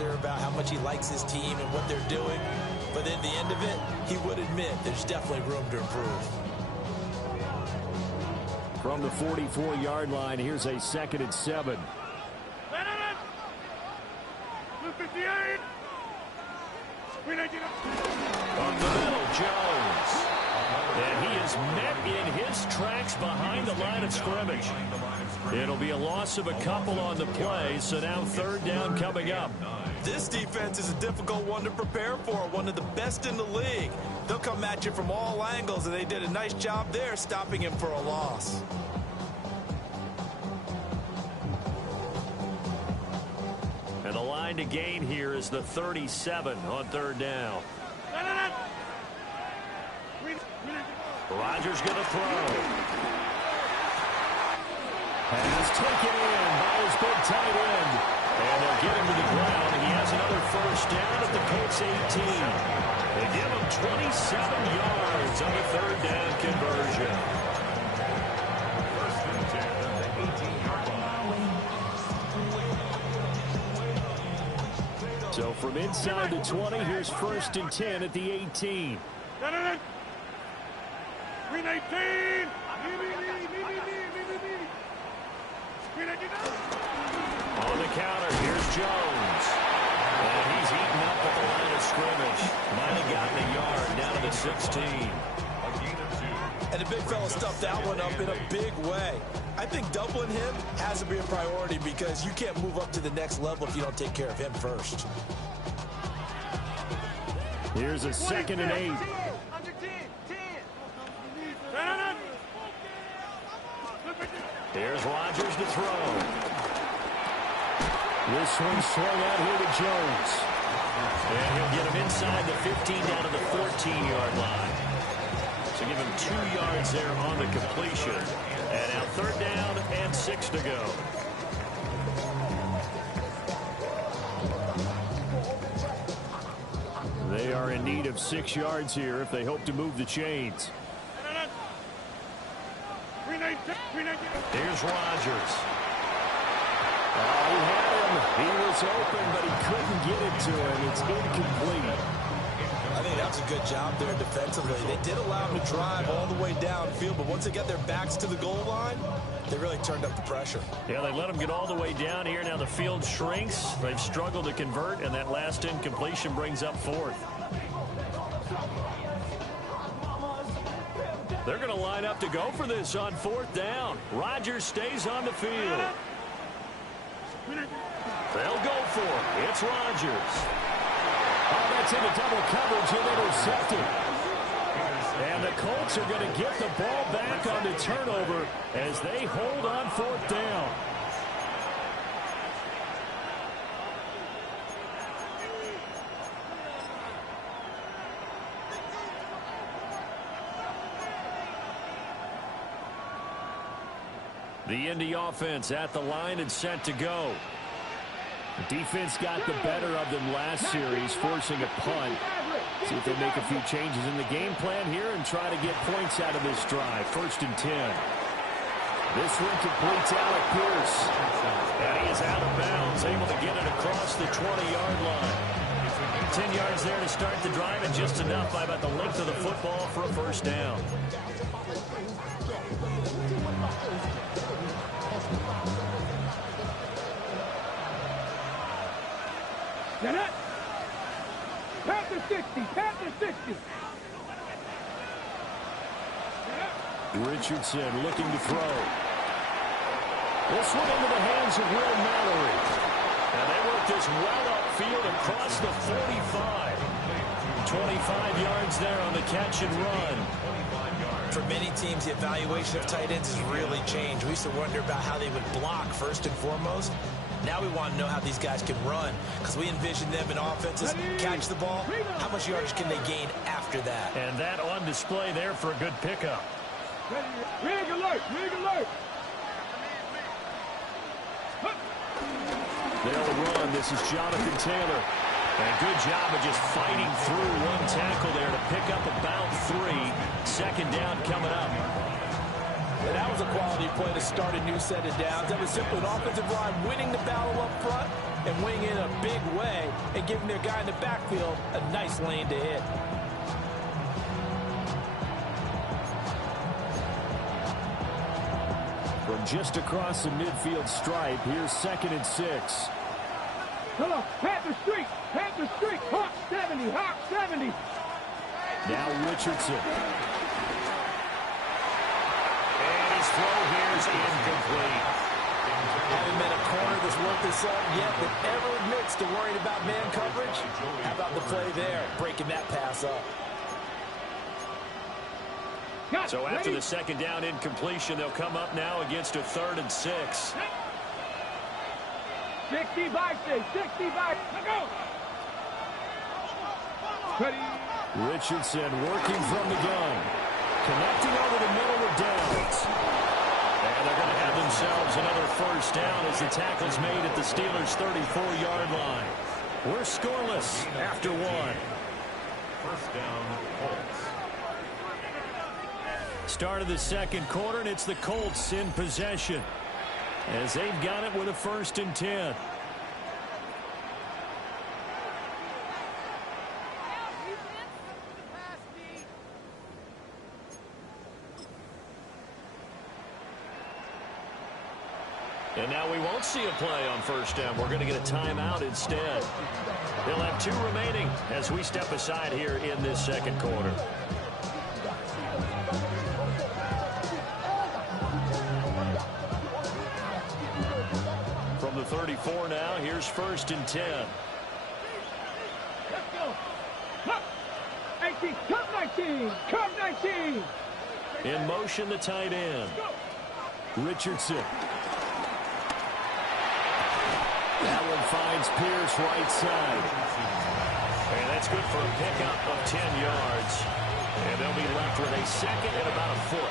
there about how much he likes his team and what they're doing. But in the end of it, he would admit there's definitely room to improve. From the 44-yard line, here's a 2nd and 7. Up the middle, Jones. And he is met in his tracks behind the line of scrimmage. It'll be a loss of a couple on the play, so now 3rd down coming up. This defense is a difficult one to prepare for, one of the best in the league. They'll come at you from all angles, and they did a nice job there stopping him for a loss. And the line to gain here is the 37 on 3rd down. Rodgers going to throw. Pass taken in by his big tight end. And they'll get him to the ground. He has another 1st down at the Colts 18. They give him 27 yards on the 3rd down conversion. So from inside the 20, here's 1st and 10 at the 18. On the counter, here's Jones. And he's eaten up at the line of scrimmage. Might have gotten a yard down to the 16. And the big fella stuffed that one up in a big way. I think doubling him has to be a priority because you can't move up to the next level if you don't take care of him first. Here's a 2nd and 8. Here's Rodgers to throw. This one swung out here to Jones. And he'll get him inside the 15 down to the 14-yard line. So give him 2 yards there on the completion. And now 3rd down and 6 to go. They are in need of 6 yards here if they hope to move the chains. Here's Rodgers. Oh, he had him. He was open, but he couldn't get it to him. It's incomplete. I think that's a good job there defensively. They did allow him to drive all the way downfield, but once they got their backs to the goal line, they really turned up the pressure. Yeah, they let him get all the way down here. Now the field shrinks. They've struggled to convert, and that last incompletion brings up 4th. They're going to line up to go for this on 4th down. Rodgers stays on the field. They'll go for it. It's Rodgers. Oh, that's into double coverage and intercepted. And the Colts are going to get the ball back on the turnover as they hold on 4th down. The Indy offense at the line and set to go. The defense got the better of them last series, forcing a punt. See if they make a few changes in the game plan here and try to get points out of this drive. 1st and 10. This one completes Alec Pierce. And he is out of bounds, able to get it across the 20-yard line. 10 yards there to start the drive, and just enough by about the length of the football for a 1st down. Panther 60, Panther 60. Richardson looking to throw. This one into the hands of Will Mallory. And they work this well upfield across the 45. 25 yards there on the catch and run. For many teams, the evaluation of tight ends has really changed. We used to wonder about how they would block first and foremost. Now we want to know how these guys can run because we envision them in offenses catch the ball. How much yardage can they gain after that? And that on display there for a good pickup. Rig alert, rig alert. They'll run. This is Jonathan Taylor. And good job of just fighting through one tackle there to pick up about 3. 2nd down coming up. And that was a quality play to start a new set of downs. That was simply an offensive line winning the battle up front and winning in a big way and giving their guy in the backfield a nice lane to hit. From just across the midfield stripe, here's 2nd and 6. Come on, Panther Street, Hawk 70, Hawk 70. Now Richardson. And his throw here is incomplete. Haven't met a corner that's worth his salt yet that ever admits to worrying about man coverage. How about the play there, breaking that pass up? So after the 2nd down incompletion, they'll come up now against a 3rd and 6. 65, 65, let's go. Ready. Richardson working from the gun. Connecting over the middle with Downs. And they're going to have themselves another 1st down as the tackle's made at the Steelers' 34-yard line. We're scoreless after 1. 1st down, Colts. Start of the 2nd quarter, and it's the Colts in possession as they've got it with a 1st and 10. And now we won't see a play on 1st down. We're going to get a timeout instead. They'll have 2 remaining as we step aside here in this 2nd quarter. From the 34 now, here's 1st and 10. Let's go. Come. 18, come 19, come 19. In motion, the tight end. Richardson. That one finds Pierce right side. And that's good for a pickup of 10 yards. And they'll be left with a 2nd and about a foot.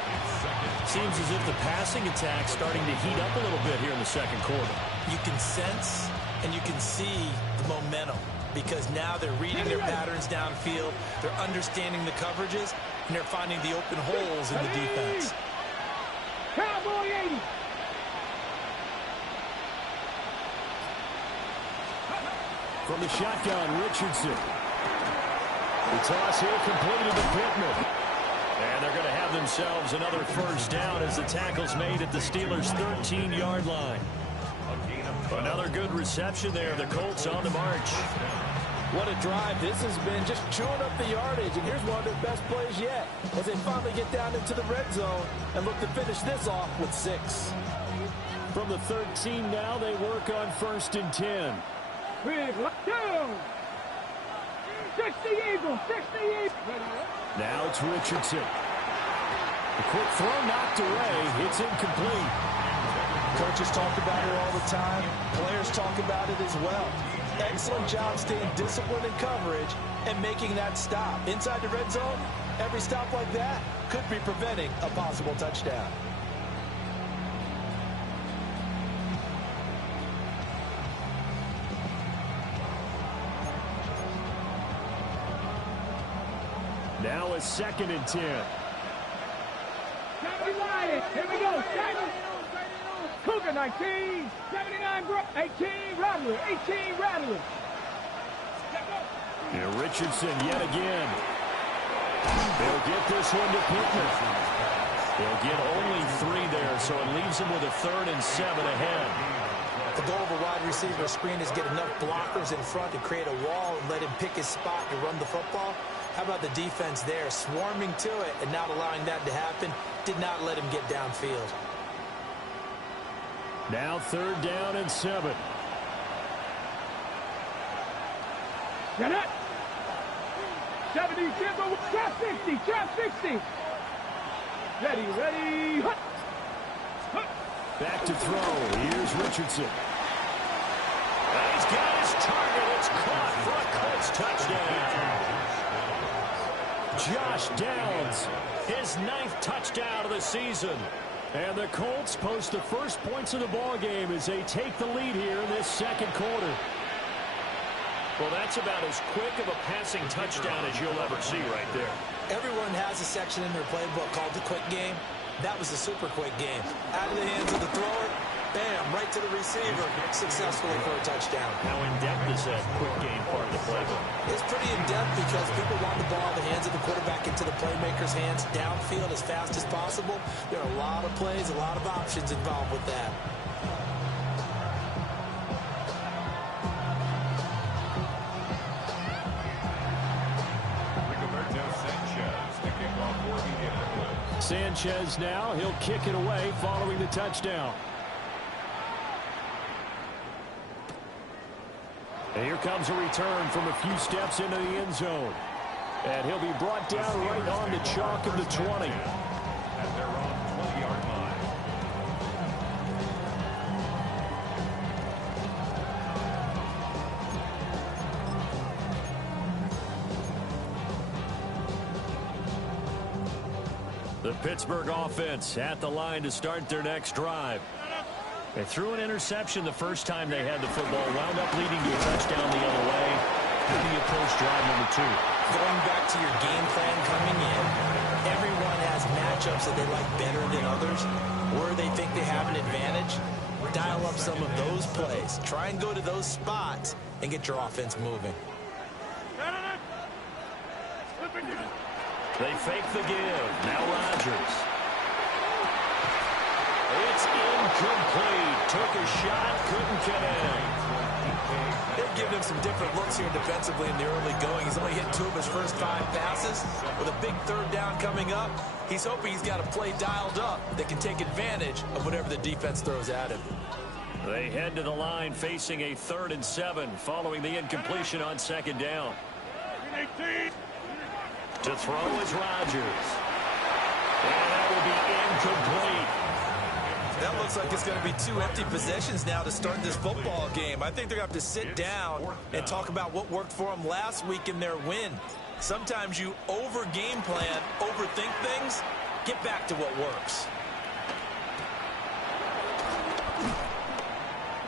Seems as if the passing attack's starting to heat up a little bit here in the 2nd quarter. You can sense and you can see the momentum because now they're reading their patterns downfield, they're understanding the coverages, and they're finding the open holes in the defense. Cowboy 80. From the shotgun, Richardson. The toss here completed to Pittman. And they're going to have themselves another 1st down as the tackle's made at the Steelers' 13-yard line. Another good reception there. The Colts on the march. What a drive this has been, just chewing up the yardage. And here's one of their best plays yet as they finally get down into the red zone and look to finish this off with 6. From the 13 now, they work on 1st and 10. Big down. 60 Eagles, 60 Eagles. Now it's Richardson. The quick throw knocked away. It's incomplete. Coaches talk about it all the time. Players talk about it as well. Excellent job staying disciplined in coverage and making that stop. Inside the red zone, every stop like that could be preventing a possible touchdown. Now a 2nd and 10. Here we go. Cougar 19, 79, 18, Rattler, 18, Rattler. And Richardson yet again. They'll get this one to Pittman. They'll get only 3 there, so it leaves them with a 3rd and 7 ahead. The goal of a wide receiver screen is get enough blockers in front to create a wall and let him pick his spot to run the football. How about the defense there, swarming to it and not allowing that to happen? Did not let him get downfield. Now 3rd down and 7. Get it. 70, trap 60, trap 60. Ready, ready. Hut. Hut. Back to throw. Here's Richardson. And he's got his target. It's caught for a Colts touchdown. Josh Downs, his 9th touchdown of the season. And the Colts post the first points of the ball game as they take the lead here in this 2nd quarter. Well, that's about as quick of a passing touchdown as you'll ever see right there. Everyone has a section in their playbook called the quick game. That was the super quick game. Out of the hands of the thrower, Bam, right to the receiver, successfully for a touchdown. How in-depth is that quick game part of the playbook? It's pretty in-depth because people want the ball in the hands of the quarterback into the playmaker's hands downfield as fast as possible. There are a lot of plays, a lot of options involved with that. Sanchez now, he'll kick it away following the touchdown. And here comes a return from a few steps into the end zone. And he'll be brought down right on the chalk of the 20. At their own 20-yard line. The Pittsburgh offense at the line to start their next drive. They threw an interception the first time they had the football, wound up leading to a touchdown the other way. How do you approach drive number 2? Going back to your game plan coming in, everyone has matchups that they like better than others, where they think they have an advantage. Dial up some of those plays. Try and go to those spots and get your offense moving. They fake the give. Now Rodgers. It's incomplete. Took a shot, couldn't get in. They've given him some different looks here defensively in the early going. He's only hit 2 of his first 5 passes. With a big third down coming up, he's hoping he's got a play dialed up that can take advantage of whatever the defense throws at him. They head to the line facing a 3rd and 7 following the incompletion on 2nd down. To throw is Rodgers. And that will be incomplete. That looks like it's going to be 2 empty possessions now to start this football game. I think they're going to have to sit down and talk about what worked for them last week in their win. Sometimes you over-game plan, overthink things, get back to what works.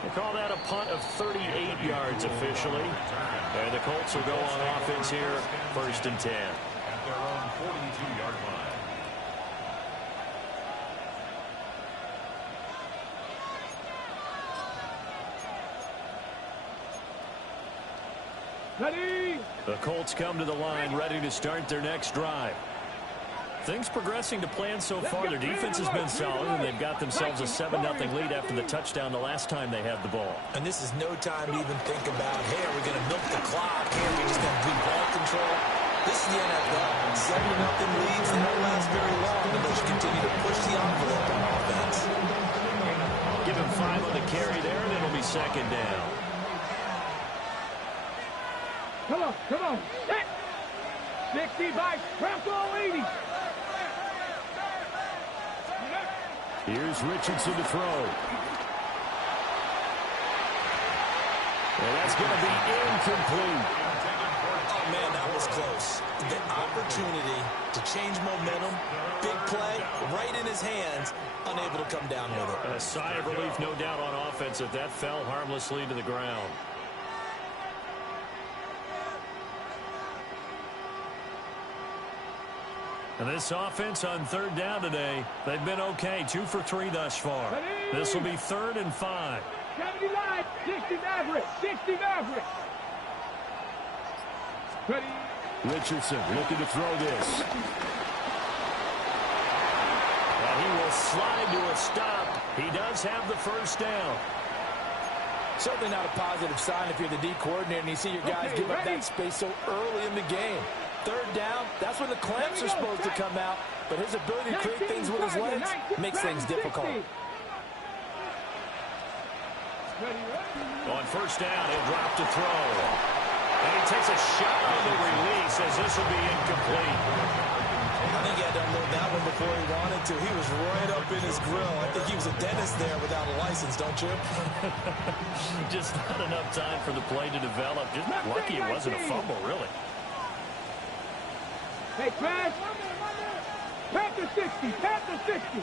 They call that a punt of 38 yards officially. And the Colts will go on offense here, 1st and 10. At their own 42-yard line. Ready? The Colts come to the line ready to start their next drive. Things progressing to plan so far. Their defense has been solid, and they've got themselves a 7-0 lead after the touchdown the last time they had the ball. And this is no time to even think about, hey, are we going to milk the clock? Hey, are we just going to do ball control? This is the NFL. 7-0 leads, they don't last very long unless you continue to push the envelope on offense. Give him 5 on the carry there, and it'll be 2nd down. Come on, come on. 60 by Bronco 80. Here's Richardson to throw. And that's going to be incomplete. Oh, man, that was close. The opportunity to change momentum, big play, right in his hands, unable to come down with it. A sigh of relief, no doubt, on offense if that fell harmlessly to the ground. And this offense on 3rd down today, they've been okay. 2 for 3 thus far. This will be 3rd and 5. 79, 60 Maverick, 60 Maverick. Ready? Richardson looking to throw this. And he will slide to a stop. He does have the 1st down. Certainly not a positive sign if you're the D coordinator and you see your guys give up that space so early in the game. 3rd down, that's when the clamps are supposed to come out, but his ability to create things with his legs makes things difficult. On 1st down, he'll drop to throw. And he takes a shot on the release as this will be incomplete. I think he had to unload that one before he wanted to. He was right up in his grill. I think he was a dentist there without a license, don't you? Just not enough time for the play to develop. Just lucky it wasn't a fumble, really. Hey, Crash. Panther 60, Panther 60.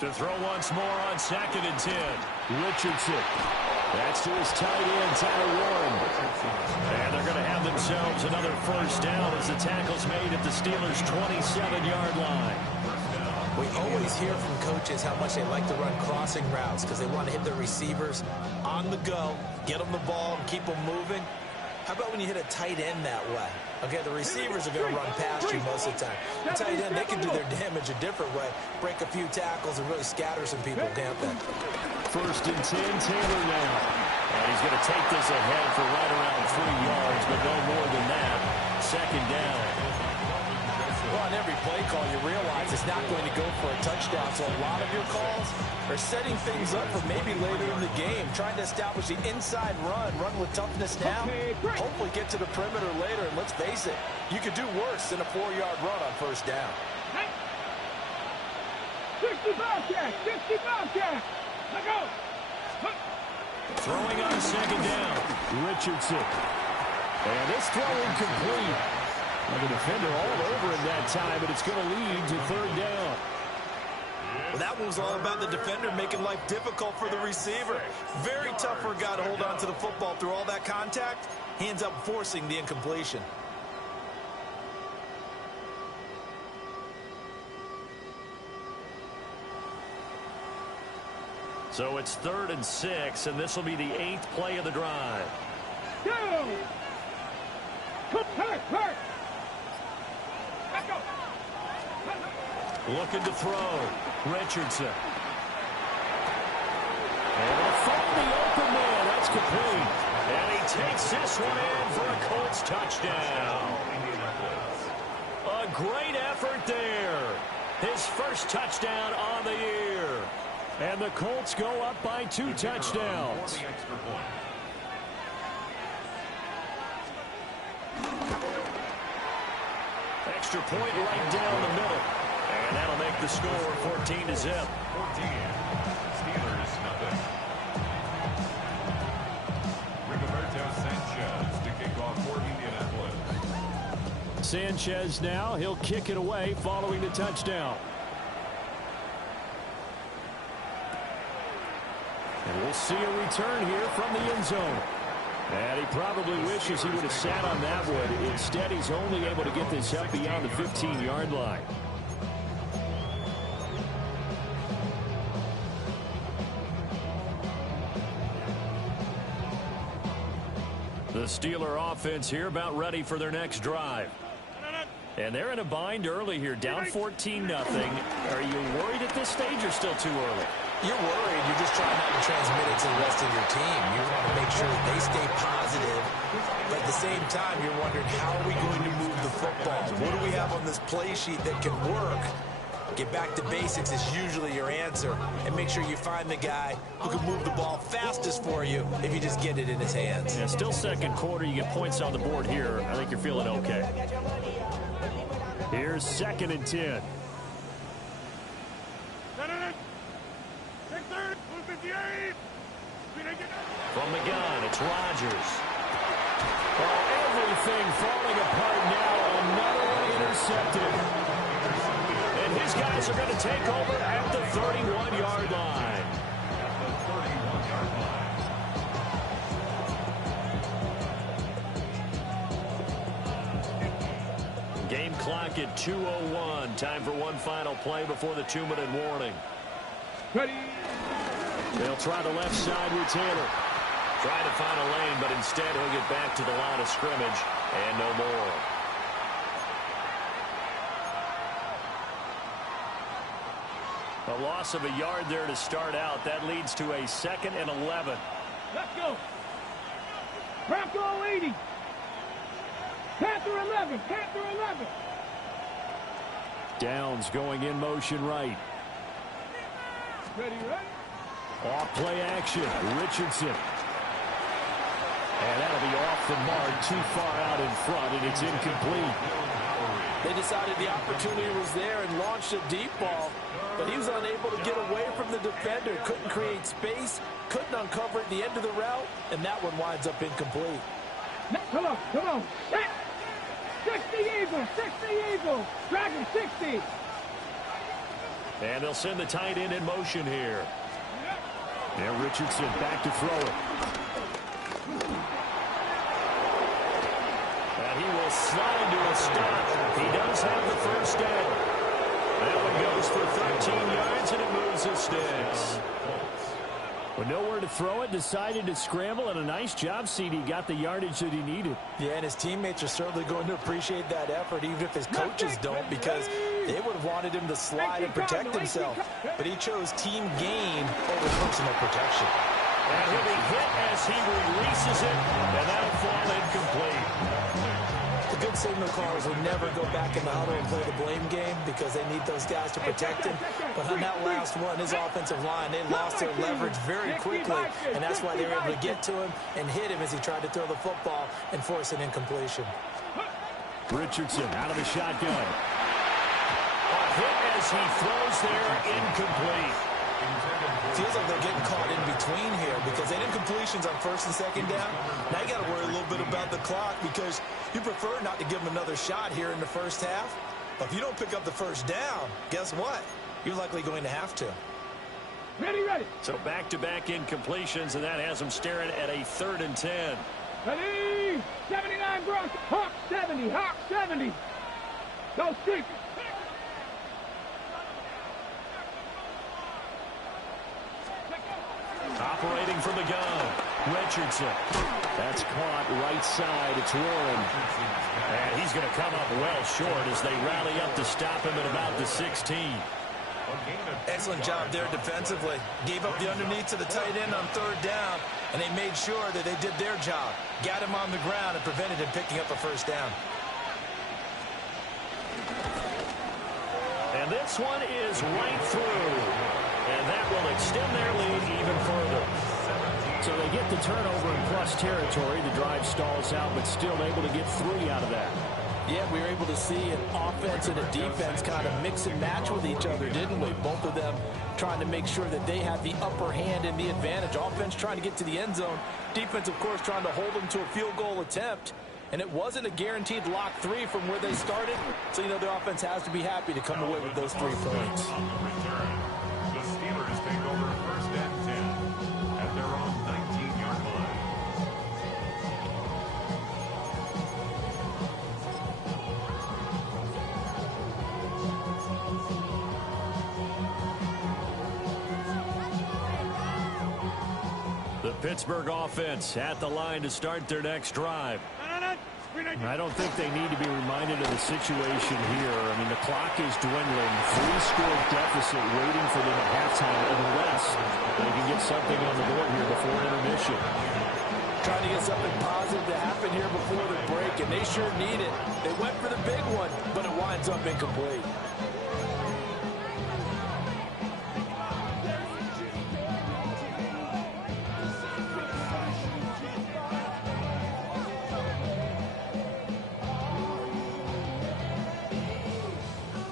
To throw once more on 2nd and 10. Richardson. That's to his tight end, Tyler Warren. And they're going to have themselves another 1st down as the tackle's made at the Steelers' 27-yard line. We always hear from coaches how much they like to run crossing routes because they want to hit their receivers on the go, get them the ball, and keep them moving. How about when you hit a tight end that way? Okay, the receivers are going to run past you most of the time. The tight end, they can do their damage a different way, break a few tackles and really scatter some people, can't they? 1st and 10, Taylor now. And he's going to take this ahead for right around 3 yards, but no more than that. 2nd down. Well, on every play call, you realize it's not going to go for a touchdown, so a lot of your calls are setting things up for maybe later in the game, trying to establish the inside run with toughness now, hopefully get to the perimeter later, and let's face it, you could do worse than a 4-yard run on 1st down. 60 Bobcat! 60 Bobcat! Let go! Throwing on 2nd down, Richardson. And this throw incomplete. Well, the defender all over him that time, but it's going to lead to 3rd down. Well, that one was all about the defender making life difficult for the receiver. Very tough for a guy to hold on to the football through all that contact. He ends up forcing the incompletion. So it's 3rd and 6, and this will be the 8th play of the drive. Go! Hurt! Let go! Looking to throw. Richardson. And they'll find the open man. That's complete. And he takes this one in for a Colts touchdown. A great effort there. His first touchdown on the year. And the Colts go up by 2 touchdowns. Extra point right down the middle. And that'll make the score 14-0. 14. Steelers, nothing. Rigoberto Sanchez to kick off for Indianapolis. Sanchez now. He'll kick it away following the touchdown. And we'll see a return here from the end zone. And he probably wishes he would have sat on that one. Instead, he's only able to get this up beyond the 15-yard line. The Steeler offense here about ready for their next drive. And they're in a bind early here, down 14-0. Are you worried at this stage or still too early? You're worried. You're just trying not to transmit it to the rest of your team. You want to make sure that they stay positive. But at the same time, you're wondering, how are we going to move the football? What do we have on this play sheet that can work? Get back to basics is usually your answer. And make sure you find the guy who can move the ball fastest for you if you just get it in his hands. Yeah, still 2nd quarter. You get points on the board here. I think you're feeling okay. Here's 2nd and 10. From the gun, it's Rodgers. Oh, everything falling apart now. Another one intercepted. And his guys are going to take over at the 31-yard line. Game clock at 2:01. Time for one final play before the 2-minute warning. Ready. They'll try the left side with Taylor. Trying to find a lane, but instead he'll get back to the line of scrimmage and no more. A loss of a yard there to start out. That leads to a 2nd and 11. Let's go. Bronco 80. Panther 11. Panther 11. Downs going in motion right. Ready, ready. Off play action. Richardson. And that'll be off the mark, too far out in front, and it's incomplete. They decided the opportunity was there and launched a deep ball, but he was unable to get away from the defender. Couldn't create space, couldn't uncover at the end of the route, and that one winds up incomplete. Come on, come on. 60 Eagle, 60 Eagle. Dragon 60. And they'll send the tight end in motion here. Now Richardson back to throw it. And he will slide to a stop. He does have the first down. That one goes for 13 yards, and it moves the sticks. With nowhere to throw it, decided to scramble, and a nice job, CD. Got the yardage that he needed. Yeah, and his teammates are certainly going to appreciate that effort, even if his coaches don't, because they would have wanted him to slide and protect himself. But he chose team gain over personal protection. And he'll be hit as he releases it, and that'll fall incomplete. The good signal callers will never go back in the huddle and play the blame game because they need those guys to protect him. But on that last one, his offensive line, they lost their leverage very quickly, and that's why they were able to get to him and hit him as he tried to throw the football and force an incompletion. Richardson out of the shotgun. A hit as he throws there, incomplete. Feels like they're getting caught in between here because they did completions on first and second down. Now you got to worry a little bit about the clock because you prefer not to give them another shot here in the first half. But if you don't pick up the first down, guess what? You're likely going to have to. Ready. So back-to-back incompletions, and that has them staring at a 3rd and 10. Ready. 79 Bronx. Hawk 70. Hawk 70. Go streak. Operating from the gun, Richardson. That's caught right side. It's Warren. And he's going to come up well short as they rally up to stop him at about the 16. Excellent job there defensively. Gave up the underneath to the tight end on 3rd down, and they made sure that they did their job. Got him on the ground and prevented him picking up a first down. And this one is right through. And that will extend their lead even further. So they get the turnover in plus territory. The drive stalls out, but still able to get 3 out of that. Yeah, we were able to see an offense and a defense kind of mix and match with each other, didn't we? Both of them trying to make sure that they have the upper hand and the advantage. Offense trying to get to the end zone. Defense, of course, trying to hold them to a field goal attempt. And it wasn't a guaranteed lock 3 from where they started. So, you know, the offense has to be happy to come away with those 3 points. The Steelers take over 1st and 10 at their own 19-yard line. The Pittsburgh offense at the line to start their next drive. I don't think they need to be reminded of the situation here. I mean, the clock is dwindling. 3-score deficit waiting for them at halftime unless they can get something on the board here before intermission. Trying to get something positive to happen here before the break, and they sure need it. They went for the big one, but it winds up incomplete.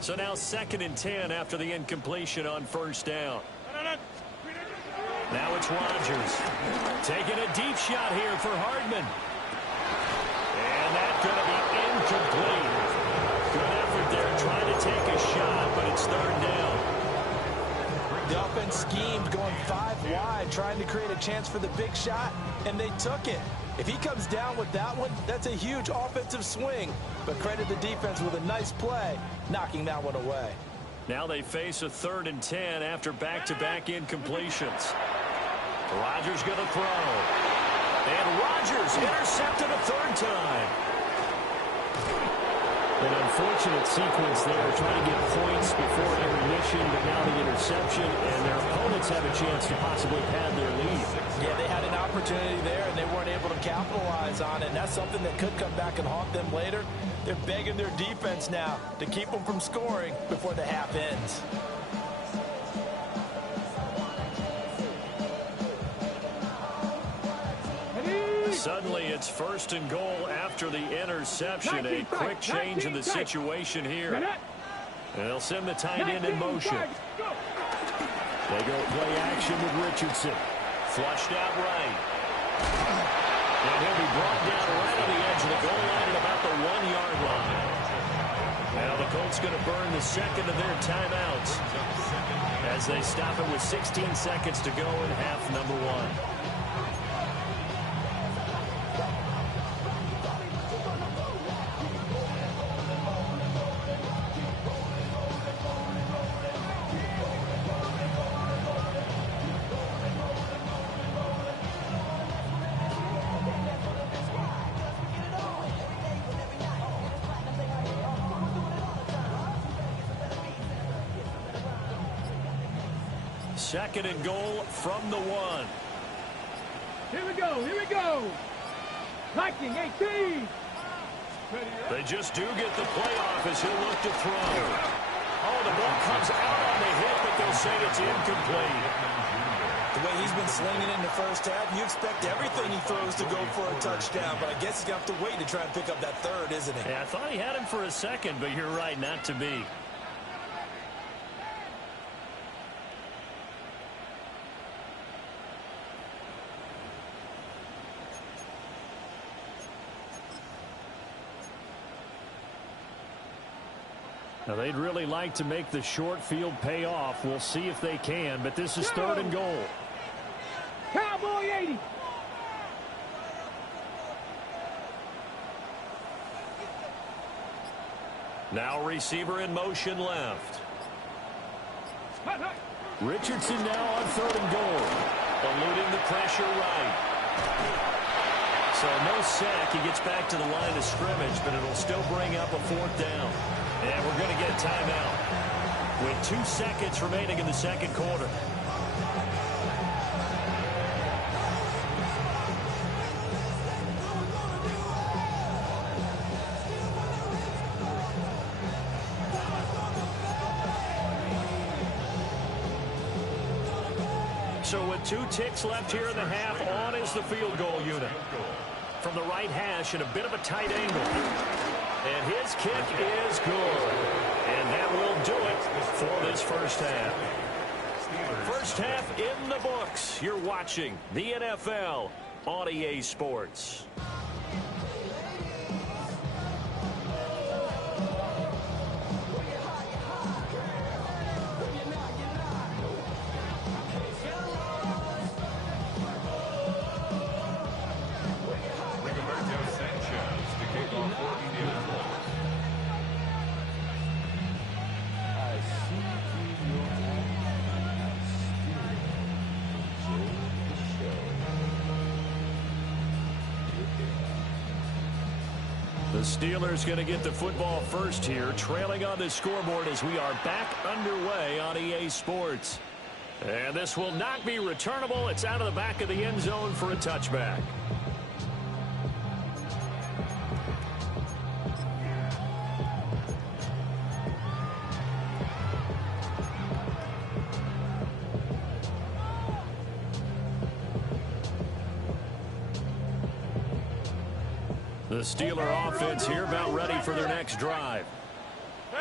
So now 2nd and 10 after the incompletion on 1st down. Now it's Rodgers taking a deep shot here for Hardman. And that's going to be incomplete. Good effort there trying to take a shot, but it's 3rd down. The offense schemed going 5 wide, trying to create a chance for the big shot, and they took it. If he comes down with that one, that's a huge offensive swing. But credit the defense with a nice play, knocking that one away. Now they face a 3rd and 10 after back-to-back incompletions. Rodgers going to throw. And Rodgers intercepted a 3rd time. An unfortunate sequence there, trying to get points before intermission, but now the interception, and their opponents have a chance to possibly pad their lead. Yeah, they had an opportunity there, and they weren't able to capitalize on it, and that's something that could come back and haunt them later. They're begging their defense now to keep them from scoring before the half ends. Suddenly, it's 1st and goal after the interception. A quick change in the situation here. And they'll send the tight end in motion. They go play action with Richardson. Flushed out right. And he'll be brought down right on the edge of the goal line at about the 1-yard line. Now the Colts going to burn the 2nd of their timeouts as they stop it with 16 seconds to go in half number 1. 2nd and goal from the 1. Here we go. Here we go. Viking 18. They just do get the playoff as he'll look to throw. Oh, the ball comes out on the hit, but they'll say it's incomplete. The way he's been slinging in the first half, you expect everything he throws to go for a touchdown, but I guess he's going to have to wait to try and pick up that third, isn't he? Yeah, I thought he had him for a second, but you're right, not to be. Now, they'd really like to make the short field pay off. We'll see if they can, but this is 3rd and goal. Cowboy 80. Now receiver in motion left. Richardson now on 3rd and goal. Eluding the pressure right. So no sack. He gets back to the line of scrimmage, but it'll still bring up a 4th down. And we're going to get a timeout with 2 seconds remaining in the 2nd quarter. So with 2 ticks left here in the half, on is the field goal unit. From the right hash at a bit of a tight angle. And his kick is good. And that will do it for this first half. First half in the books. You're watching the NFL on EA Sports. The Steelers going to get the football first here, trailing on the scoreboard as we are back underway on EA Sports. And this will not be returnable. It's out of the back of the end zone for a touchback. The Steeler offense here about ready for their next drive.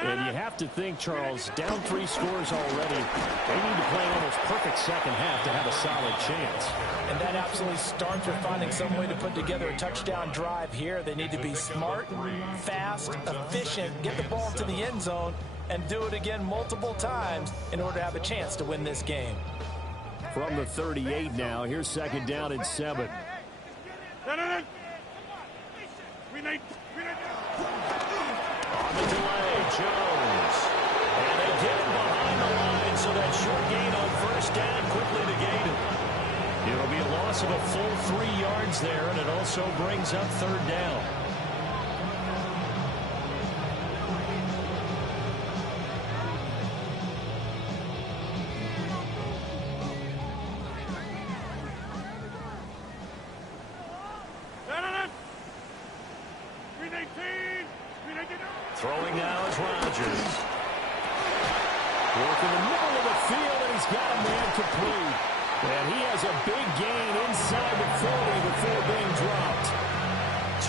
And you have to think, Charles, down 3 scores already. They need to play an almost perfect second half to have a solid chance. And that absolutely starts with finding some way to put together a touchdown drive here. They need to be smart, fast, efficient, get the ball into the end zone, and do it again multiple times in order to have a chance to win this game. From the 38 now, here's 2nd down and 7. On the delay, Jones. And they get him behind the line, so that short gain on 1st down quickly negated. It'll be a loss of a full 3 yards there, and it also brings up 3rd down. Throwing now is Rodgers. Working the middle of the field, and he's got a man complete. And he has a big gain inside the 40 before being dropped.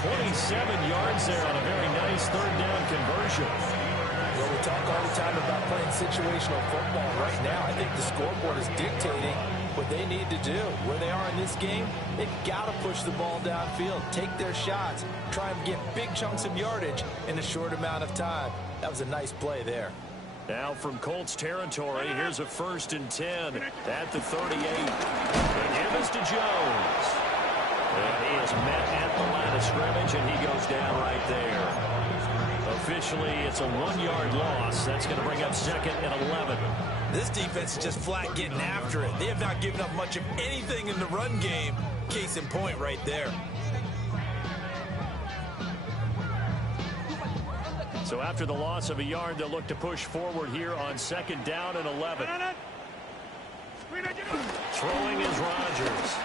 27 yards there on a very nice 3rd down conversion. Well, we talk all the time about playing situational football. Right now, I think the scoreboard is dictating what they need to do. Where they are in this game, they've got to push the ball downfield, take their shots, try and get big chunks of yardage in a short amount of time. That was a nice play there. Now from Colts territory, here's a 1st and 10 at the 38. The give is to Jones. And he is met at the line of scrimmage, and he goes down right there. Officially, it's a 1-yard loss. That's going to bring up 2nd and 11. This defense is just flat getting after it. They have not given up much of anything in the run game. Case in point right there. So after the loss of a yard, they'll look to push forward here on 2nd down and 11. Throwing is Rodgers.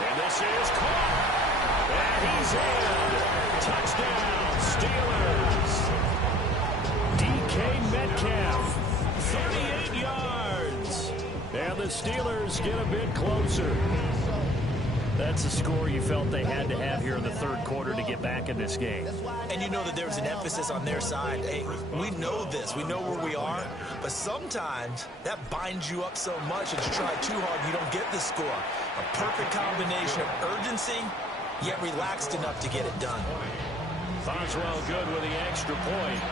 And this is caught. And he's in. Touchdown, Steelers. DK Metcalf, 38 yards. And the Steelers get a bit closer. That's a score you felt they had to have here in the third quarter to get back in this game. And you know that there was an emphasis on their side. Hey, we know this. We know where we are. But sometimes that binds you up so much that you try too hard, you don't get the score. A perfect combination of urgency, yet relaxed enough to get it done. Boswell good with the extra point.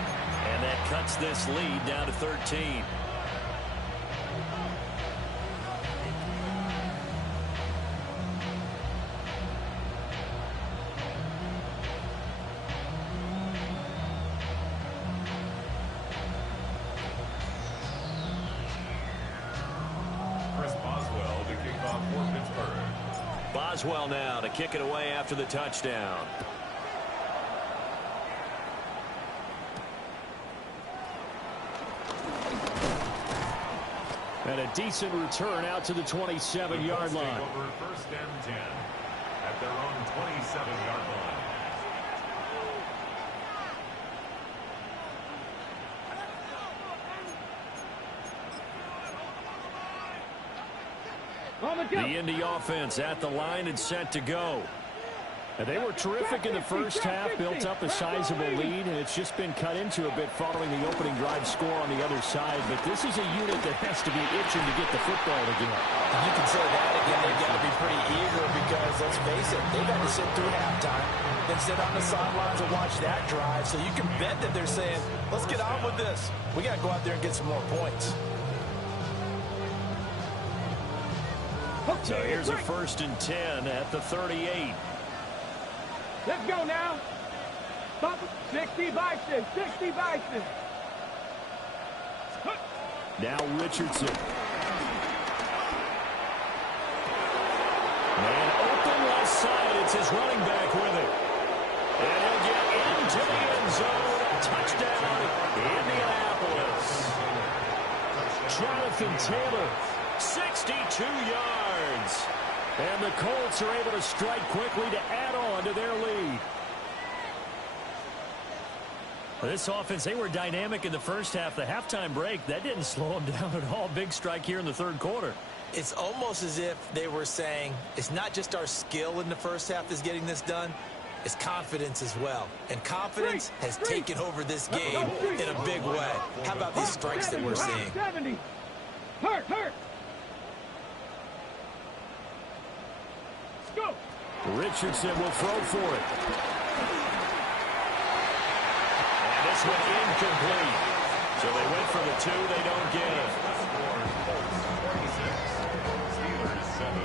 And that cuts this lead down to 13. Boswell now to kick it away after the touchdown. And a decent return out to the 27-yard line. Over first and 10 at their own 27-yard line. The Indy offense at the line and set to go. And they were terrific in the first half, built up a sizable lead, and it's just been cut into a bit following the opening drive score on the other side. But this is a unit that has to be itching to get the football again. And you can say that again. They've got to be pretty eager because, let's face it, they've had to sit through halftime, then sit on the sidelines and watch that drive. So you can bet that they're saying, let's get on with this. We got to go out there and get some more points. So here's a 1st and 10 at the 38. Let's go now. 60 Bison, 60 Bison. Now Richardson. Man open left side. It's his running back with it. And he'll get into the end zone. Touchdown, Indianapolis. Jonathan Taylor, 62 yards. And the Colts are able to strike quickly to add on to their lead. This offense, they were dynamic in the first half. The halftime break, that didn't slow them down at all. Big strike here in the third quarter. It's almost as if they were saying, it's not just our skill in the first half that's getting this done, it's confidence as well. And confidence has taken over this game in a big way. How about these strikes that we're seeing? 70. Hurt. Go. Richardson will throw for it. And this one incomplete. So they went for the 2. They don't get it. Steelers 7.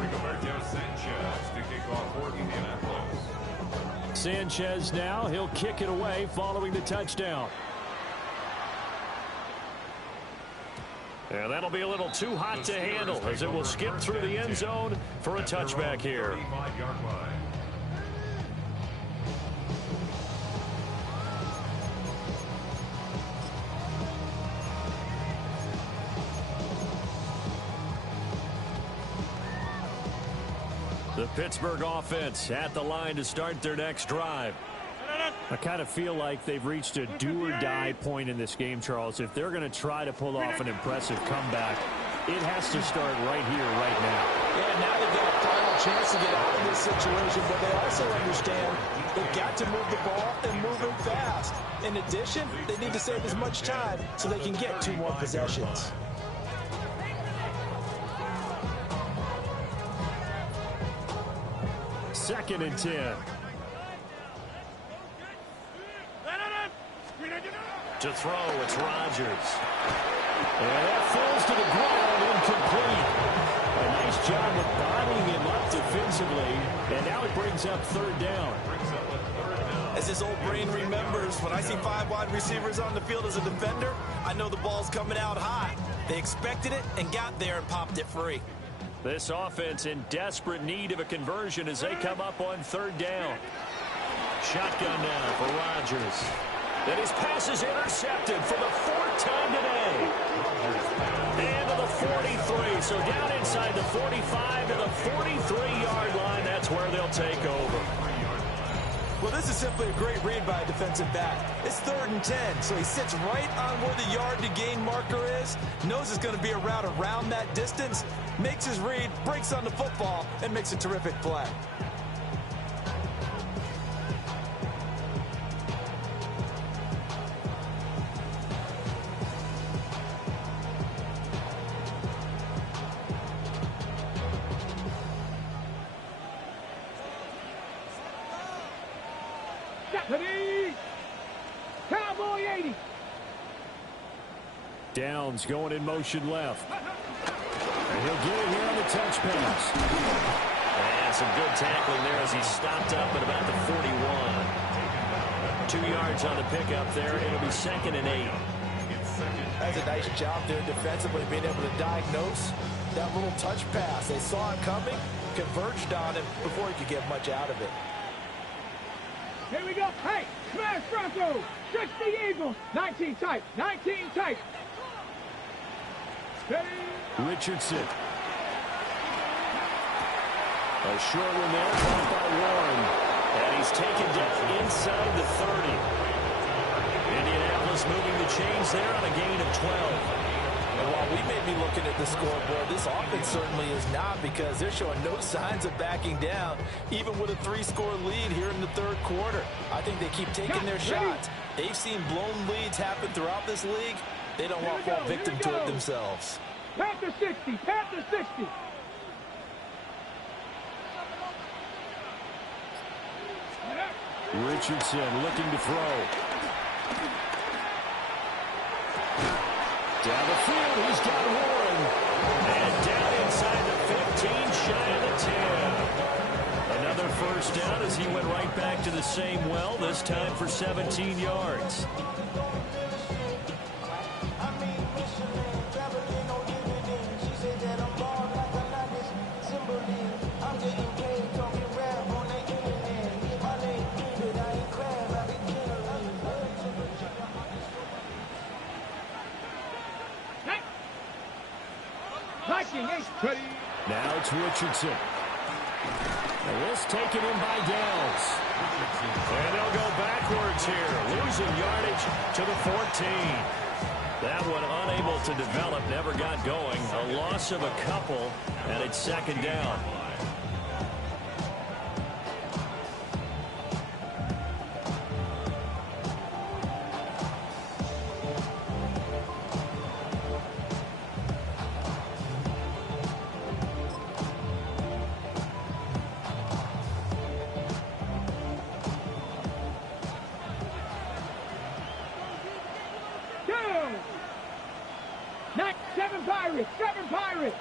Rigoberto Sanchez to kick off for Indianapolis. Sanchez now. He'll kick it away following the touchdown. And that'll be a little too hot to handle as it will skip through the end zone for a touchback here. 35-yard line. The Pittsburgh offense at the line to start their next drive. I kind of feel like they've reached a do-or-die point in this game, Charles. If they're going to try to pull off an impressive comeback, it has to start right here, right now. Yeah, now they've got a final chance to get out of this situation, but they also understand they've got to move the ball and move it fast. In addition, they need to save as much time so they can get 2 more possessions. Second and 10. To throw, it's Rodgers. And that falls to the ground, incomplete. A nice job of bodying him up defensively, and now it brings up 3rd down. As his old brain remembers, when I see 5 wide receivers on the field as a defender, I know the ball's coming out high. They expected it and got there and popped it free. This offense in desperate need of a conversion as they come up on 3rd down. Shotgun now for Rodgers. And his pass is intercepted for the 4th time today. And to the 43. So down inside the 45 to the 43-yard line. That's where they'll take over. Well, this is simply a great read by a defensive back. It's 3rd and 10, so he sits right on where the yard-to-gain marker is, knows it's going to be a route around that distance, makes his read, breaks on the football, and makes a terrific play. Cowboy 80. Downs going in motion left. And he'll get it here on the touch pass. And some good tackling there as he stopped up at about the 41. 2 yards on the pickup there. It'll be 2nd and 8. That's a nice job there defensively, being able to diagnose that little touch pass. They saw it coming, converged on it before he could get much out of it. Here we go. Hey, smash Bronco. 60 Eagles. 19 tight. 19 tight. Steady. Richardson. A short one there, caught by Warren. And he's taken down inside the 30. Indianapolis moving the chains there on a gain of 12. And while we may be looking at the scoreboard, this offense certainly is not, because they're showing no signs of backing down, even with a 3-score lead here in the 3rd quarter. I think they keep taking their shots. They've seen blown leads happen throughout this league. They don't want to fall victim to it themselves. Panther 60. Panther 60. Richardson looking to throw. Down the field, he's got Warren. And down inside the 15, shy of the 10. Another first down as he went right back to the same well, this time for 17 yards. Now it's Richardson. And this taken in by Downs. And they'll go backwards here, losing yardage to the 14. That one unable to develop, never got going. A loss of a couple, and it's 2nd down. Seven Pirates.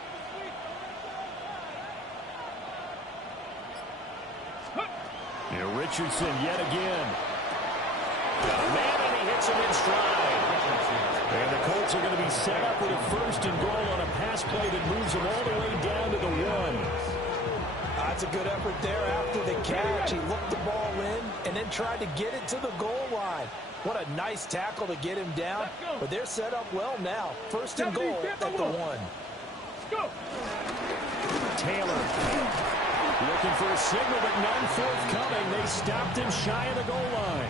Here Richardson yet again. Got a man, and he hits him in stride. And the Colts are going to be set up with a 1st and goal on a pass play that moves them all the way down to the 1. That's a good effort there after the catch. He looked the ball in and then tried to get it to the goal line. What a nice tackle to get him down. But they're set up well now. 1st and goal at the 1. Go. Taylor looking for a signal, but none forthcoming. They stopped him shy of the goal line.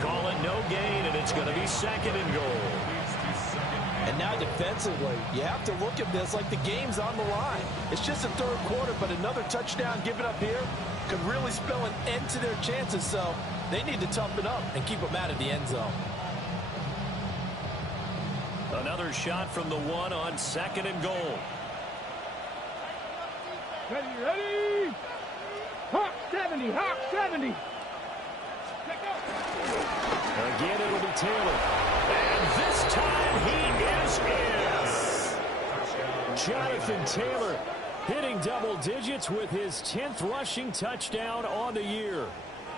Call it no gain, and it's going to be 2nd and goal. And now defensively, you have to look at this like the game's on the line. It's just the 3rd quarter, but another touchdown given up here could really spell an end to their chances. So they need to toughen up and keep them out of the end zone. Another shot from the 1 on 2nd and goal. Ready. Hawk 70. Hawk 70. Again, it'll be Taylor. And this time he is in. Jonathan Taylor hitting double digits with his 10th rushing touchdown on the year.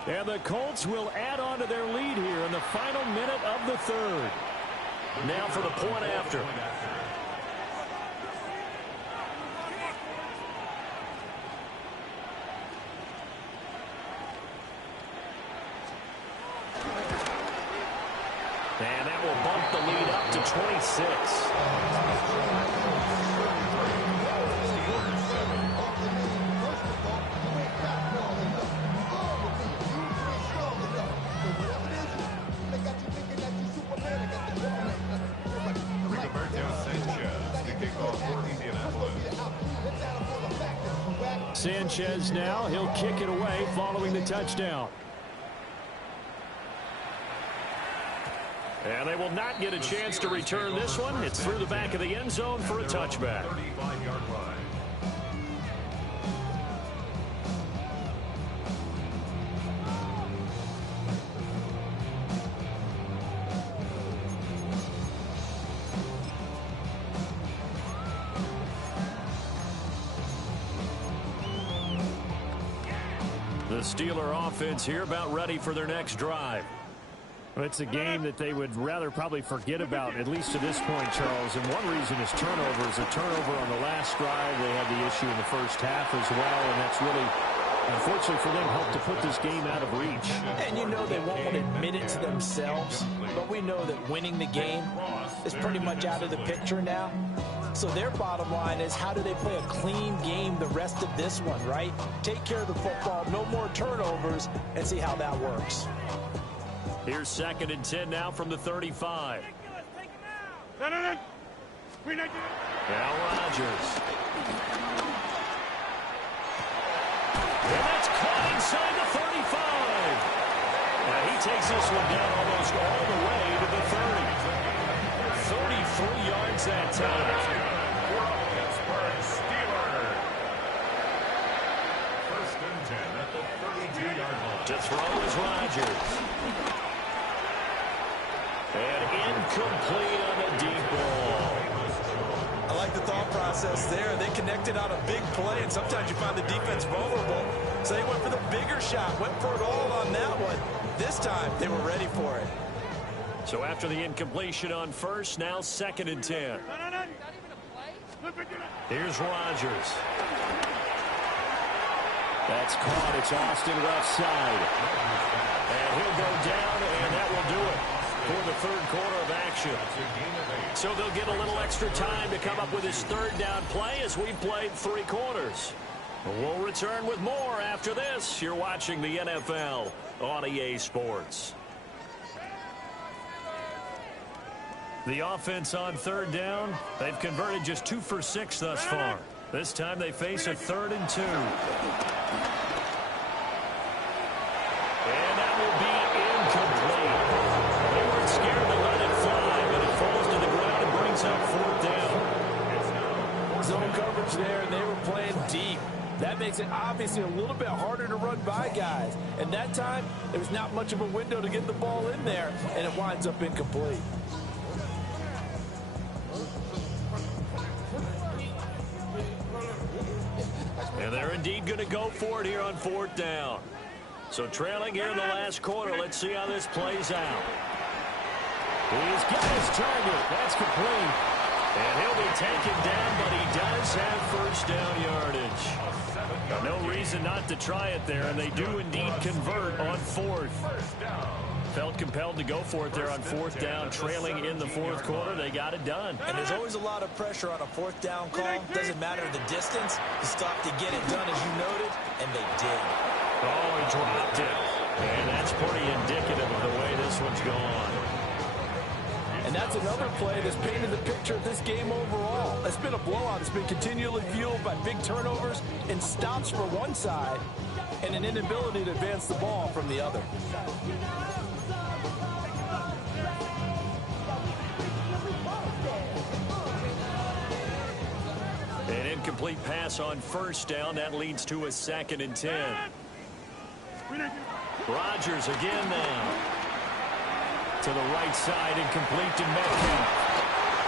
And the Colts will add on to their lead here in the final minute of the 3rd. Now for the point after. to 26. Sanchez now, he'll kick it away following the touchdown. And they will not get a chance to return this one. It's through the back of the end zone for a touchback. 35-yard line. The Steeler offense here about ready for their next drive. It's a game that they would rather probably forget about, at least to this point, Charles. And one reason is turnovers. A turnover on the last drive. They had the issue in the first half as well, and that's really, unfortunately for them, helped to put this game out of reach. And you know they won't want to admit it to themselves, but we know that winning the game is pretty much out of the picture now. So their bottom line is, how do they play a clean game the rest of this one, right? Take care of the football, no more turnovers, and see how that works. Here's 2nd and 10 now from the 35. Now Rodgers. And that's caught inside the 35. Now he takes this one down almost all the way to the 30. 33 yards that time. Pittsburgh Steelers. 1st and 10 at the 32-yard line. To throw is Rodgers. And incomplete on the deep ball. I like the thought process there. They connected on a big play, and sometimes you find the defense vulnerable. So they went for the bigger shot, went for it all on that one. This time, they were ready for it. So after the incompletion on first, now 2nd and 10. Here's Rodgers. That's caught. It's Austin left side. And he'll go down, and that will do it for the 3rd quarter of action. So they'll get a little extra time to come up with his 3rd down play as we've played 3 quarters. We'll return with more after this. You're watching the NFL on EA Sports. The offense on 3rd down, they've converted just 2 for 6 thus far. This time they face a 3rd and 2. And that will be incomplete. They weren't scared to let it fly, but it falls to the ground and brings up 4th down. Zone coverage there, and they were playing deep. That makes it obviously a little bit harder to run by guys. And that time, there was not much of a window to get the ball in there, and it winds up incomplete. And they're indeed going to go for it here on 4th down. So trailing here in the last quarter, let's see how this plays out. He's got his target. That's complete. And he'll be taken down, but he does have 1st down yardage. No reason not to try it there, and they do indeed convert on 4th. Felt compelled to go for it there on 4th down, trailing in the 4th quarter. They got it done. And there's always a lot of pressure on a 4th down call. Doesn't matter the distance. You stop to get it done, as you noted, and they did. Oh, he dropped it. And that's pretty indicative of the way this one's gone. And that's another play that's painted the picture of this game overall. It's been a blowout. It's been continually fueled by big turnovers and stops for one side and an inability to advance the ball from the other. An incomplete pass on 1st down. That leads to a 2nd and 10. Rodgers again now. To the right side and complete to Metcalf.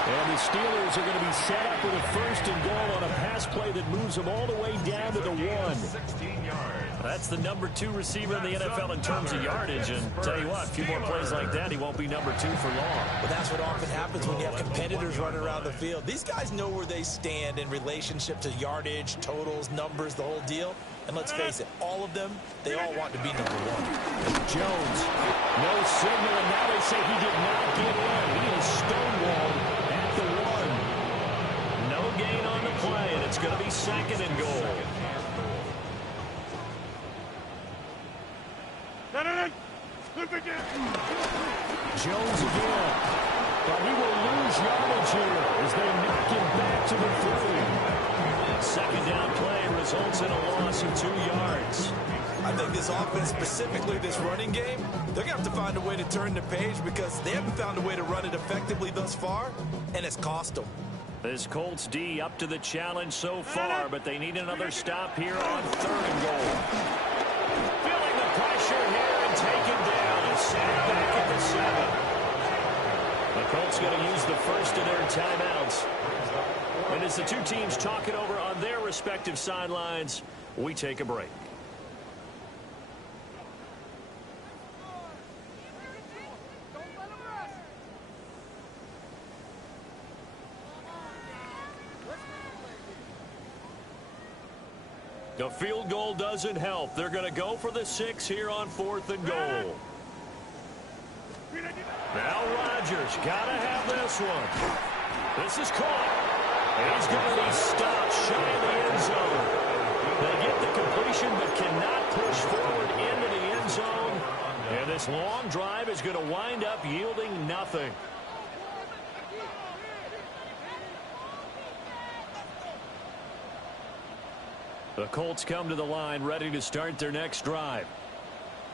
And the Steelers are going to be set up with a 1st and goal on a pass play that moves them all the way down to the 1. 16 yards. That's the number 2 receiver in the NFL in terms of yardage. And tell you what, a few more plays like that, he won't be number 2 for long. Well, that's what often happens when you have competitors running around the field. These guys know where they stand in relationship to yardage, totals, numbers, the whole deal. And let's face it, all of them, they all want to be number one. Jones, no signal, and now they say he did not get in. He is stonewalled at the 1. No gain on the play, and it's going to be 2nd and goal. Jones again. But he will lose yardage here as they knock him back to the 30. 2nd down play results in a loss of 2 yards. I think this offense, specifically this running game, they're going to have to find a way to turn the page because they haven't found a way to run it effectively thus far, and it's cost them. This Colts D up to the challenge so far, but they need another stop here on 3rd and goal. Feeling the pressure here and taken down and sent back at the 7. The Colts going to use the first of their timeouts. And as the two teams talk it over on their respective sidelines, we take a break. The field goal doesn't help. They're going to go for the 6 here on 4th and goal. Now Rodgers got to have this one. This is caught. He's going to be stopped shy of the end zone. They get the completion but cannot push forward into the end zone. And this long drive is going to wind up yielding nothing. The Colts come to the line ready to start their next drive.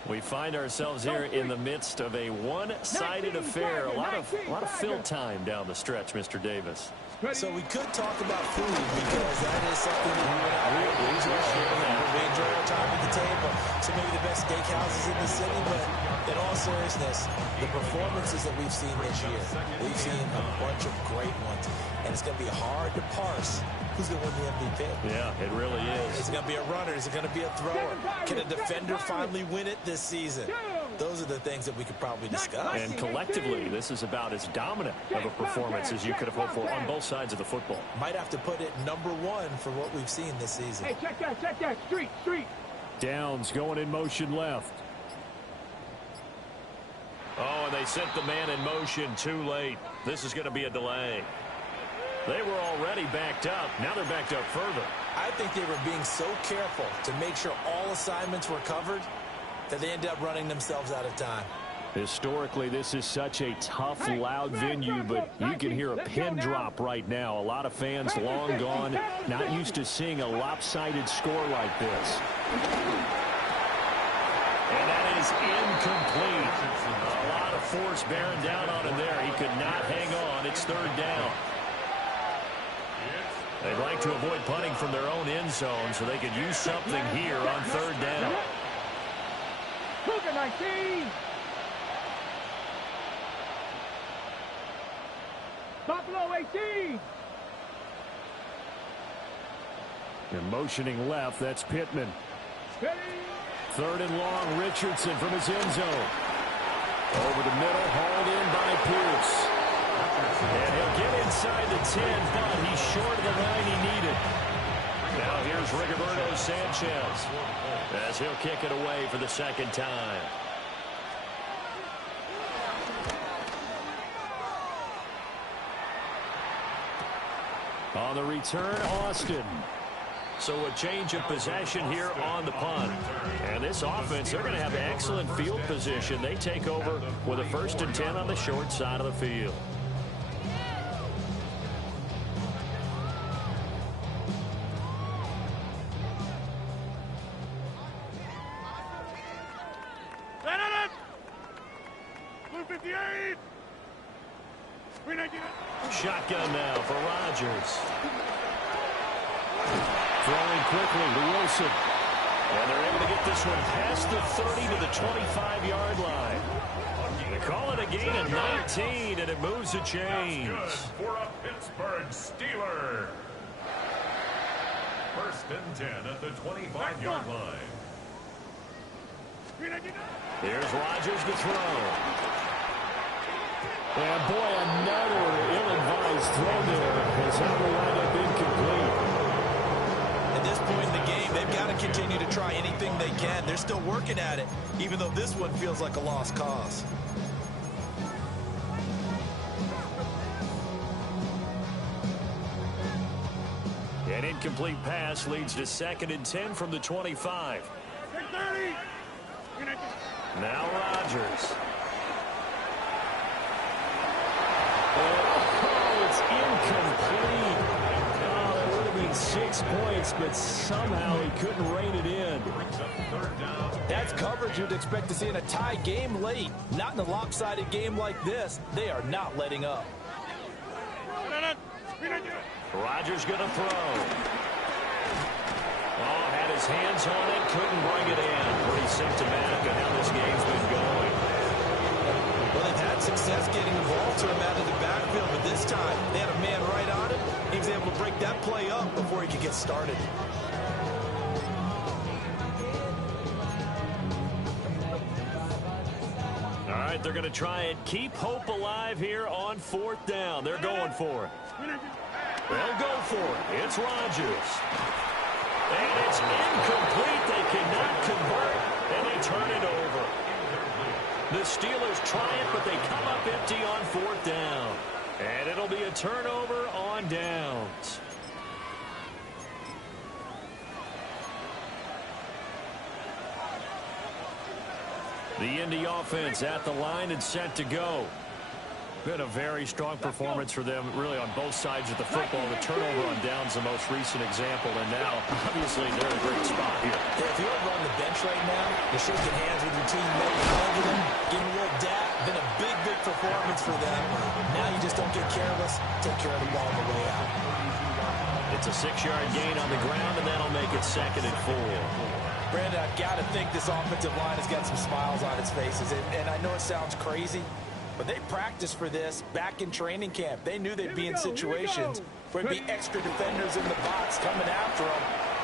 We find ourselves here in the midst of a one-sided affair. A lot of fill time down the stretch, Mr. Davis. So we could talk about food because that is something that we enjoy our time at the table. So maybe the best steakhouses in the city, but in all seriousness, the performances that we've seen this year, we've seen a bunch of great ones, and it's going to be hard to parse who's going to win the MVP. Yeah, it really is. Is it going to be a runner? Is it going to be a thrower? Can a defender finally win it this season? Those are the things that we could probably discuss. And collectively, this is about as dominant of a performance as you could have hoped for on both sides of the football. Might have to put it number 1 for what we've seen this season. Hey, check that. Street. Downs going in motion left. Oh, and they sent the man in motion too late. This is going to be a delay. They were already backed up. Now they're backed up further. I think they were being so careful to make sure all assignments were covered that they ended up running themselves out of time. Historically, this is such a tough, loud venue, but you can hear a pin drop right now. A lot of fans long gone, not used to seeing a lopsided score like this. And that is incomplete. A lot of force bearing down on him there. He could not hang on. It's 3rd down. They'd like to avoid punting from their own end zone so they could use something here on 3rd down. Cougar 19. Buffalo 18. And motioning left, that's Pittman. Ready. 3rd and long, Richardson from his end zone. Over the middle, hauled in by Pierce. And he'll get inside the 10, but he's short of the line he needed. Now here's Rigoberto Sanchez as he'll kick it away for the 2nd time. On the return, Austin. So a change of possession here on the punt. And this offense, they're going to have excellent field position. They take over with a 1st and 10 on the short side of the field. Shotgun now for Rodgers. Throwing quickly to Wilson. And they're able to get this one past the 30 to the 25-yard line. They call it a gain of 19, and it moves the chains. For a Pittsburgh Steeler. 1st and 10 at the 25-yard line. Here's Rodgers to throw. And boy, another ill-advised throw there has had to wind up incomplete. At this point in the game, they've got to continue to try anything they can. They're still working at it, even though this one feels like a lost cause. An incomplete pass leads to 2nd and 10 from the 25. Now Rodgers. Oh, it's incomplete. Oh, that would have been 6 points, but somehow he couldn't rein it in. That's coverage you'd expect to see in a tie game late. Not in a lopsided game like this. They are not letting up. Rodgers going to throw. Oh, had his hands on it, couldn't bring it in. Pretty symptomatic of how this game's been going. Well, they've had success getting the ball to him out of the backfield, but this time they had a man right on him. He was able to break that play up before he could get started. All right, they're going to try and keep hope alive here on 4th down. They're going for it. They'll go for it. It's Rodgers. And it's incomplete. They cannot convert, and they turn it over. The Steelers triumph, but they come up empty on 4th down. And it'll be a turnover on downs. The Indy offense at the line and set to go. Been a very strong performance for them, really, on both sides of the football. The turnover on downs, the most recent example, and now, obviously, they're in a great spot here. Yeah, if you're over on the bench right now, you're shaking hands with your teammate, hugging them, giving a little dap. Been a big, big performance for them. Now you just don't get careless. Take care of the ball on the way out. It's a 6-yard gain on the ground, and that'll make it 2nd and 4. Brandon, I've got to think this offensive line has got some smiles on its faces, and I know it sounds crazy, but they practiced for this back in training camp. They knew they'd be in situations where there'd be extra defenders in the box coming after them,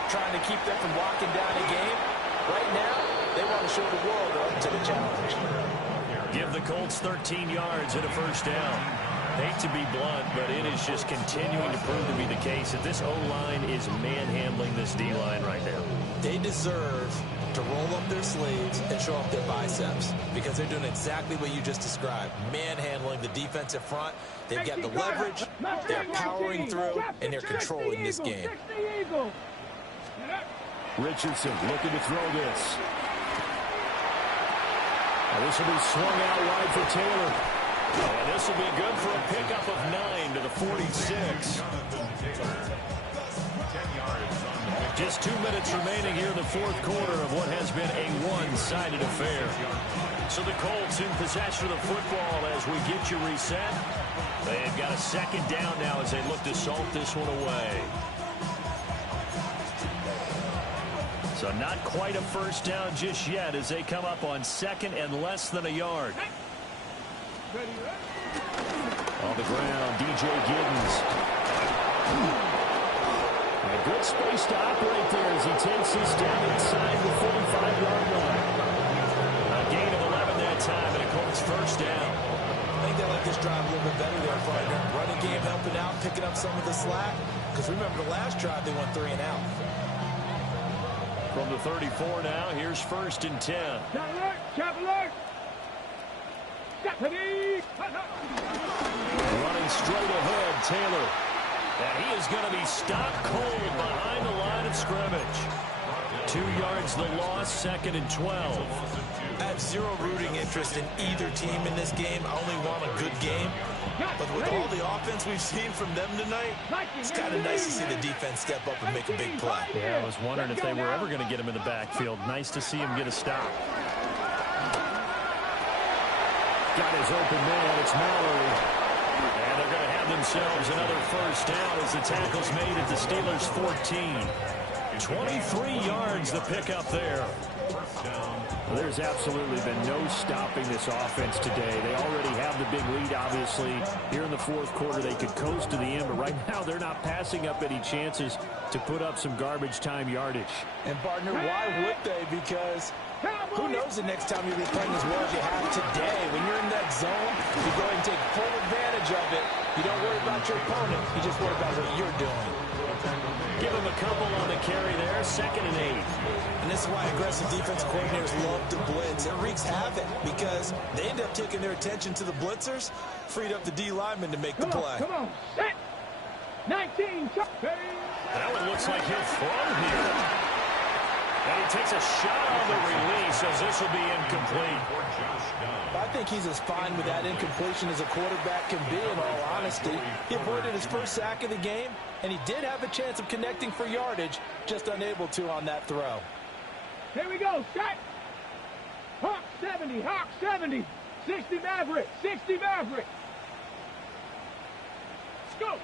trying to keep them from locking down a game. Right now, they want to show the world they're up to the challenge. Give the Colts 13 yards and a 1st down. Hate to be blunt, but it is just continuing to prove to be the case that this O-line is manhandling this D-line right now. They deserve to roll up their sleeves and show up their biceps because they're doing exactly what you just described, manhandling the defensive front. They've got the leverage, they're powering through, and they're controlling this game. Richardson looking to throw this. This will be swung out wide for Taylor. And this will be good for a pickup of 9 to the 46. Just 2 minutes remaining here in the 4th quarter of what has been a one-sided affair. So the Colts in possession of the football as we get you reset. They've got a 2nd down now as they look to salt this one away. So not quite a 1st down just yet as they come up on 2nd and less than a yard. On the ground, DJ Giddens. A good space to operate there as he takes this down inside the 45-yard line. A gain of 11 that time, and a Colts 1st down. I think they like this drive a little bit better there, partner. Running game helping out, picking up some of the slack. Because remember, the last drive they went 3 and out. From the 34 now, here's 1st and 10. Running straight ahead, Taylor. And he is going to be stopped cold behind the line of scrimmage. 2 yards the loss, 2nd and 12. I have zero rooting interest in either team in this game. I only want a good game. But with all the offense we've seen from them tonight, it's kind of nice to see the defense step up and make a big play. Yeah, I was wondering if they were ever going to get him in the backfield. Nice to see him get a stop. Got his open man. It's Mallory. And they're going to have themselves another 1st down as the tackle's made at the Steelers' 14. 23 yards the pickup there. Well, there's absolutely been no stopping this offense today. They already have the big lead, obviously. Here in the 4th quarter, they could coast to the end, but right now they're not passing up any chances to put up some garbage time yardage. And, partner, why would they? Because who knows the next time you'll be playing as well as you have today. When you're in that zone, you go ahead and take full advantage of it. You don't worry about your opponent. You just worry about what you're doing. Give him a couple on the carry there. there, 2nd and 8. And this is why aggressive defensive coordinators love to blitz. It wreaks havoc because they end up taking their attention to the blitzers, freed up the D lineman to make the play. Come on, set. 19. That one looks like he'll throw here. And he takes a shot on the release as this will be incomplete. I think he's as fine with that incompletion as a quarterback can be, in all honesty. He avoided his first sack of the game, and he did have a chance of connecting for yardage, just unable to on that throw. Here we go, set. Hawk 70, Hawk 70. 60 Maverick, 60 Maverick. Let's go.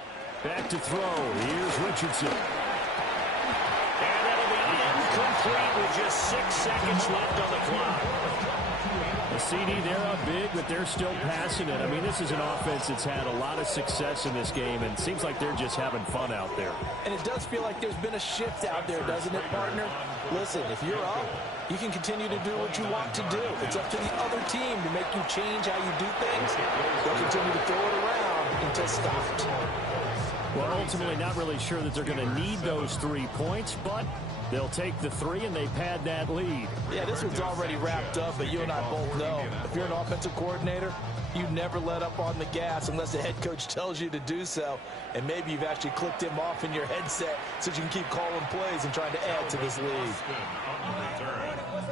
Back to throw. Here's Richardson. And that'll be incomplete with just 6 seconds left on the clock. The CD, they're up big, but they're still passing it. I mean, this is an offense that's had a lot of success in this game, and it seems like they're just having fun out there. And it does feel like there's been a shift out there, doesn't it, partner? Listen, if you're up, you can continue to do what you want to do. It's up to the other team to make you change how you do things. They'll continue to throw it around until stopped. Well, ultimately, not really sure that they're going to need those 3 points, but they'll take the 3 and they pad that lead. Yeah, this one's already wrapped up, but you and I both know if you're an offensive coordinator, you never let up on the gas unless the head coach tells you to do so. And maybe you've actually clicked him off in your headset so you can keep calling plays and trying to add to this lead.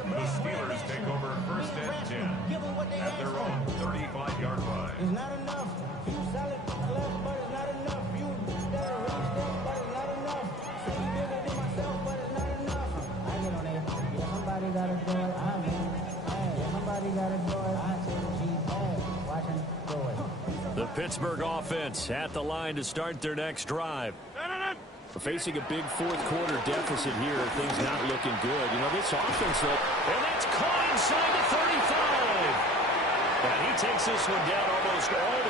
The Steelers take over 1st and 10 at their own 35-yard line. It's not enough. You solid left, but it's not enough. You better run step, but it's not enough. Say you bigger than myself, but it's not enough. I get on it. Yeah, somebody gotta do it. I'm in. Yeah, somebody gotta do it. I say she's bad. Watch him do it. The Pittsburgh offense at the line to start their next drive. We're facing a big 4th quarter deficit here. Things not looking good. You know, this offense, though, and that's caught inside the 35. And he takes this one down almost all